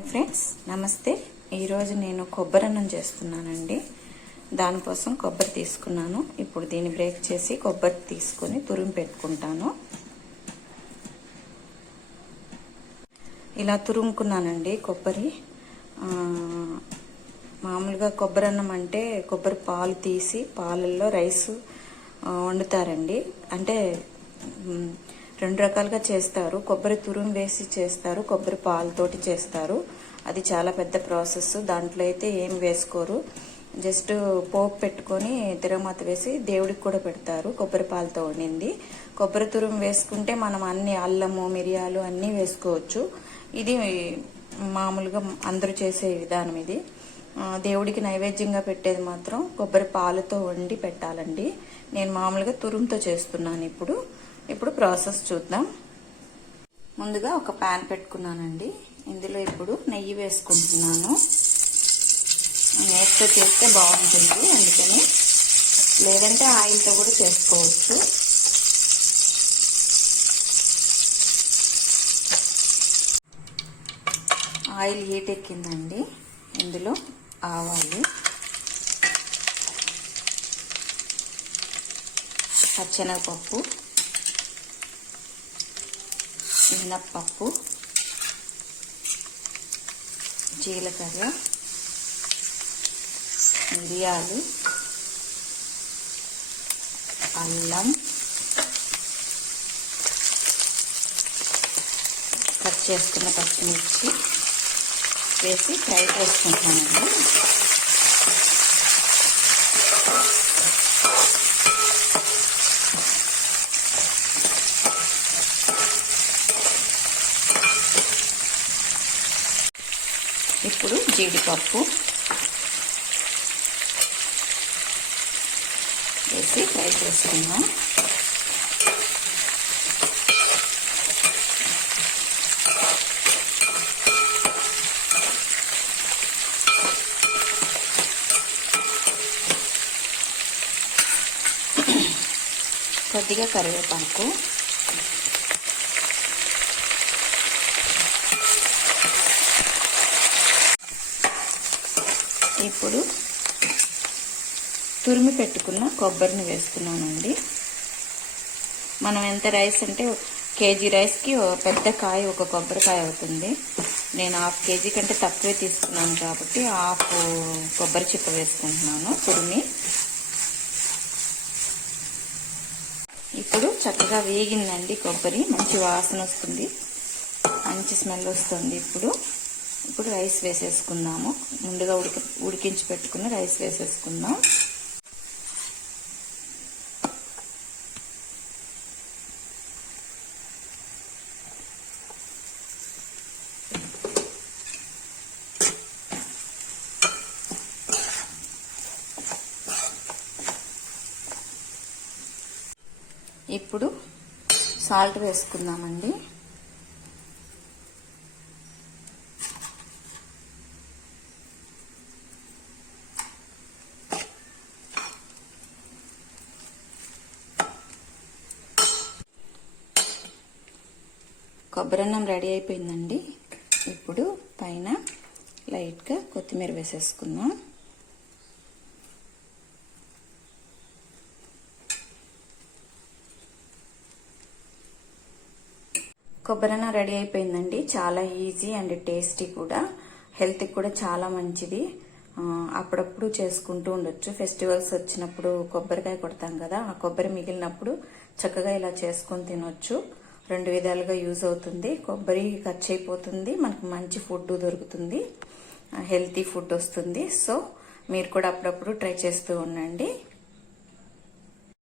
Hi friends, నమస్తే. ఈరోజు నేను కొబ్బరి అన్నం చేస్తున్నానండి. దానికోసం కొబ్బరి తీసుకున్నాను. ఇప్పుడు దీన్ని బ్రేక్ చేసి కొబ్బరి తీసుకొని తురిమి పెట్టుకుంటాను. ఇలా తురుముకున్నానండి కొబ్బరి. మామూలుగా కొబ్బరి అన్నం అంటే కొబ్బరి పాలు తీసి పాలల్లో రైస్ వండుతారండి. అంటే రెండు రకాలుగా చేస్తారు. కొబ్బరి తురుము వేసి చేస్తారు, కొబ్బరి పాలతోటి చేస్తారు. అది చాలా పెద్ద ప్రాసెస్. దాంట్లో అయితే ఏం వేసుకోరు, జస్ట్ పోపు పెట్టుకొని తిరగమాత వేసి దేవుడికి కూడా పెడతారు. కొబ్బరి పాలతో వండింది. కొబ్బరి తురుము వేసుకుంటే మనం అన్ని అల్లము మిరియాలు అన్నీ వేసుకోవచ్చు. ఇది మామూలుగా అందరూ చేసే విధానం. ఇది దేవుడికి నైవేద్యంగా పెట్టేది మాత్రం కొబ్బరి పాలతో వండి పెట్టాలండి. నేను మామూలుగా తురుముతో చేస్తున్నాను. ఇప్పుడు ప్రాసెస్ చూద్దాం. ముందుగా ఒక ప్యాన్ పెట్టుకున్నానండి. ఇందులో ఇప్పుడు నెయ్యి వేసుకుంటున్నాను. నేతితో చేస్తే బాగుంటుంది, అందుకని. లేదంటే ఆయిల్తో కూడా చేసుకోవచ్చు. ఆయిల్ హీట్ ఎక్కిందండి. ఇందులో ఆవాలు, పచ్చెనగపప్పు, మినప్పప్పు, జీలకర్ర, మిరియాలు, అల్లం, కట్ చేసుకున్న పచ్చిమిర్చి వేసి ఫ్రై చేసుకుంటానండి. ఇప్పుడు జీడిపప్పు వేసి ఫ్రై చేసుకుందాం. కొద్దిగా కరివేపాకు, ఇప్పుడు తురిమి పెట్టుకున్న కొబ్బరిని వేస్తున్నానండి. మనం ఎంత రైస్ అంటే కేజీ రైస్కి పెద్ద కాయ ఒక కొబ్బరికాయ అవుతుంది. నేను హాఫ్ కేజీ కంటే తక్కువే తీసుకున్నాను కాబట్టి హాఫ్ కొబ్బరి చిప్ప వేసుకుంటున్నాను తురిమి. ఇప్పుడు చక్కగా వేగిందండి కొబ్బరి. మంచి వాసన వస్తుంది, మంచి స్మెల్ వస్తుంది. ఇప్పుడు రైస్ వేసేసుకుందాము. ముందుగా ఉడికించి పెట్టుకున్న రైస్ వేసేసుకుందాం. ఇప్పుడు సాల్ట్ వేసుకుందామండి. కొబ్బరి అన్నం రెడీ అయిపోయిందండి. ఇప్పుడు పైన లైట్గా కొత్తిమీర వేసేసుకుందాం. కొబ్బరి అన్నం రెడీ అయిపోయిందండి. చాలా ఈజీ అండ్ టేస్టీ కూడా, హెల్త్కి కూడా చాలా మంచిది. అప్పుడప్పుడు చేసుకుంటూ ఉండొచ్చు. ఫెస్టివల్స్ వచ్చినప్పుడు కొబ్బరికాయ కొడతాం కదా, ఆ కొబ్బరి మిగిలినప్పుడు చక్కగా ఇలా చేసుకొని తినొచ్చు. రెండు విధాలుగా యూజ్ అవుతుంది. కొబ్బరి ఖర్చు అయిపోతుంది, మనకు మంచి ఫుడ్ దొరుకుతుంది, హెల్తీ ఫుడ్ వస్తుంది. సో మీరు కూడా అప్పుడప్పుడు ట్రై చేస్తూ ఉండండి.